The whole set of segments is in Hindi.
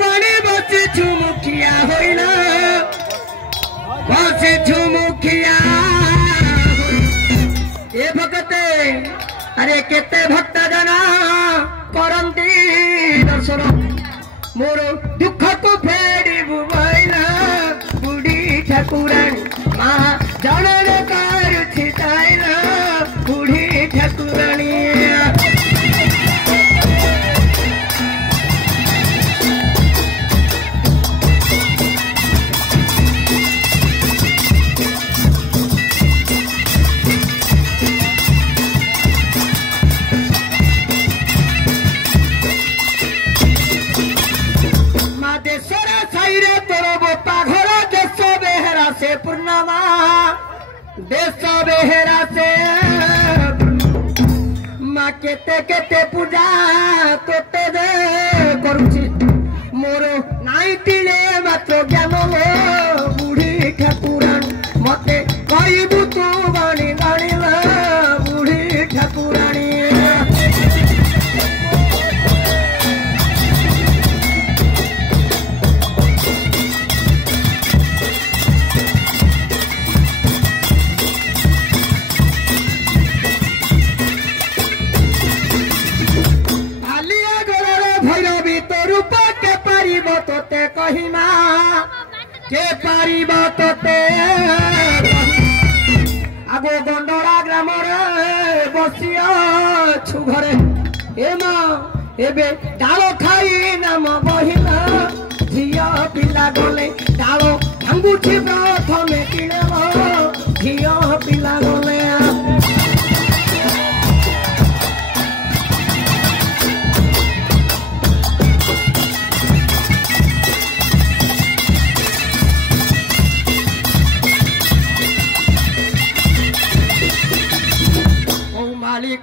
पानी बसी झुमुखिया होइला बसी झुमुखिया ए भगते अरे केते भक्त जना करंती दर्शन मोर दुख को फेरी बुबाइला बुढ़ी ठाकुरानी मा जनर कारुछि ताइला बुढ़ी ठाकुरानी पूर्णमा देश बेहरा से माँ केते केते पूजा तोते दे करुछि मोर नाइटिले मात्र ज्ञान बुढ़ी ठाकुरानी मते कहबू तू बाणी गाणिला बुढ़ी ठाकुरानी तोते कहिमा के पारिब तोते आगो गंडरा ग्राम बसिया छु घरे ए माँ एबे डाल खाई नाम बहिला झिया पिला गले डाल भांगुछि प्रथमे किणव झिया पिला गले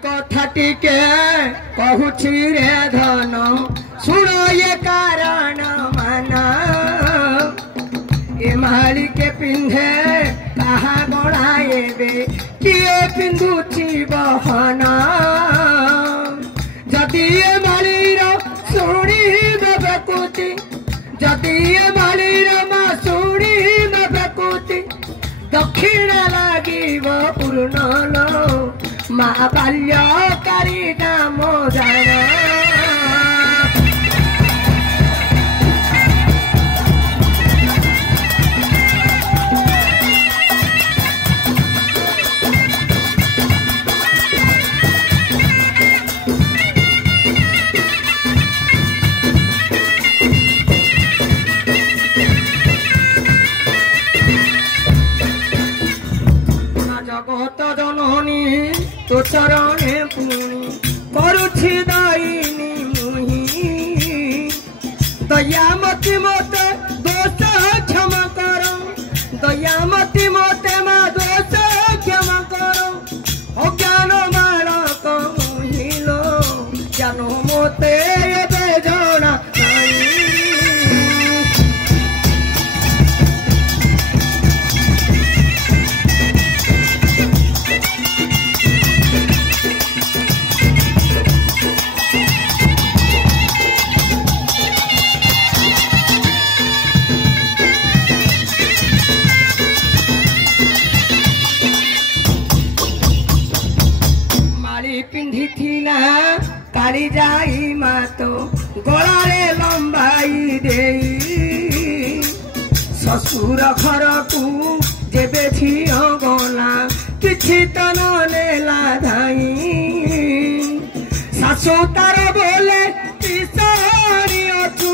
कथा टिके कहूछि रे धन सुन ये कारण माना ए माली के पिंधे कहा गड़ाएबे किए पिंधुछि बहना जदि ए मालीर शुणी बेकुति जदि ए मालीर माँ शुणी बेकुति दक्षिण लागिब पूर्ण माँ बाल्यकारी नाम जाना जगत जननी तो चरणे पुणी करुछि दायिनी मुहि दयामती मोते दोष क्षमा कर दयामती मोते मा दोष क्षमा कर अज्ञान मालक मुहिलो ज्ञान मोते एबे जଣା काली जाई मातो गलारे लंबाई देई ससुर घर को जेबे झियो गला किछि त नेला धाई सासु तार बोले किसानी अछु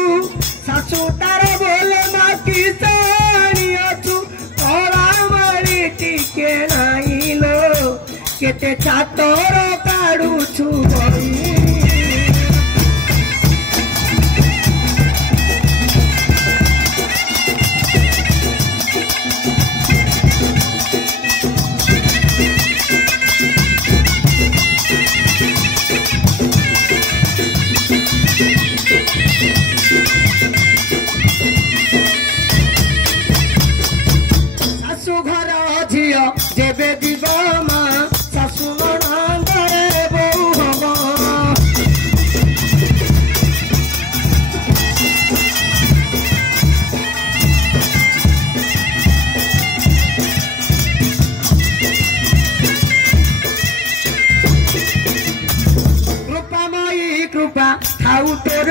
सासु तार बोले मा किसानी अछु तोरा मारी टिके नाही लो केते चातर काढू छु गई सासु घर झियो जेबे जीव माँ सासु थाऊ तोर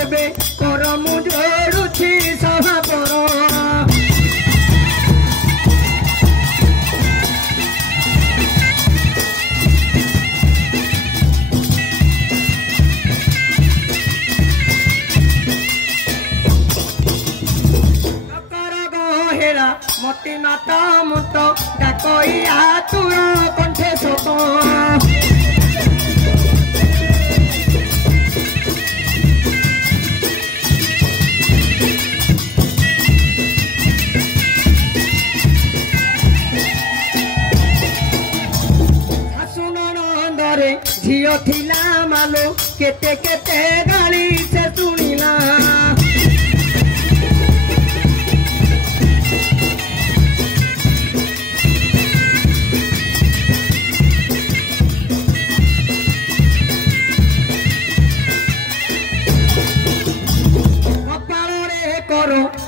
एबे कर मु जोड़ुछि सभा पर मती माता मुत डाकइया तुर कंठे सोत शाशु ननंदरे झियो थिला मालो केते केते गाली से सुनिला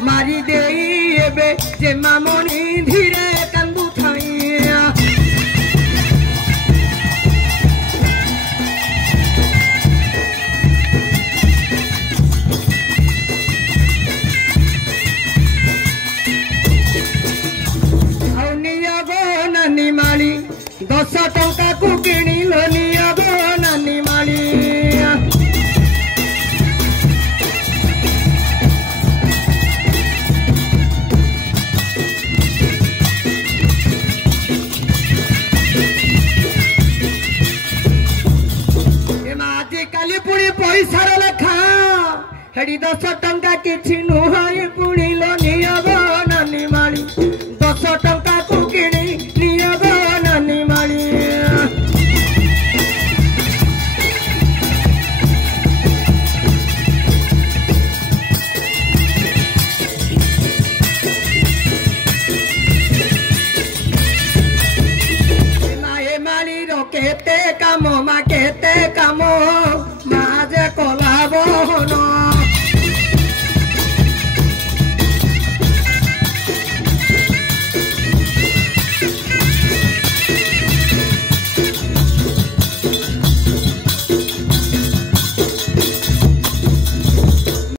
मारी देई एबे जे मामनी धीरे कंदु थाइया औ नियगो नानी माली 10 टंका को किनिलो नियगो नानी माली पैसार लेखा हेडी 10 टंका किछि नुहाई पुणिलो नियगो नानी माली 10 टंका को किणी नियगो नानी माली माए माली रो केते काम मा केते काम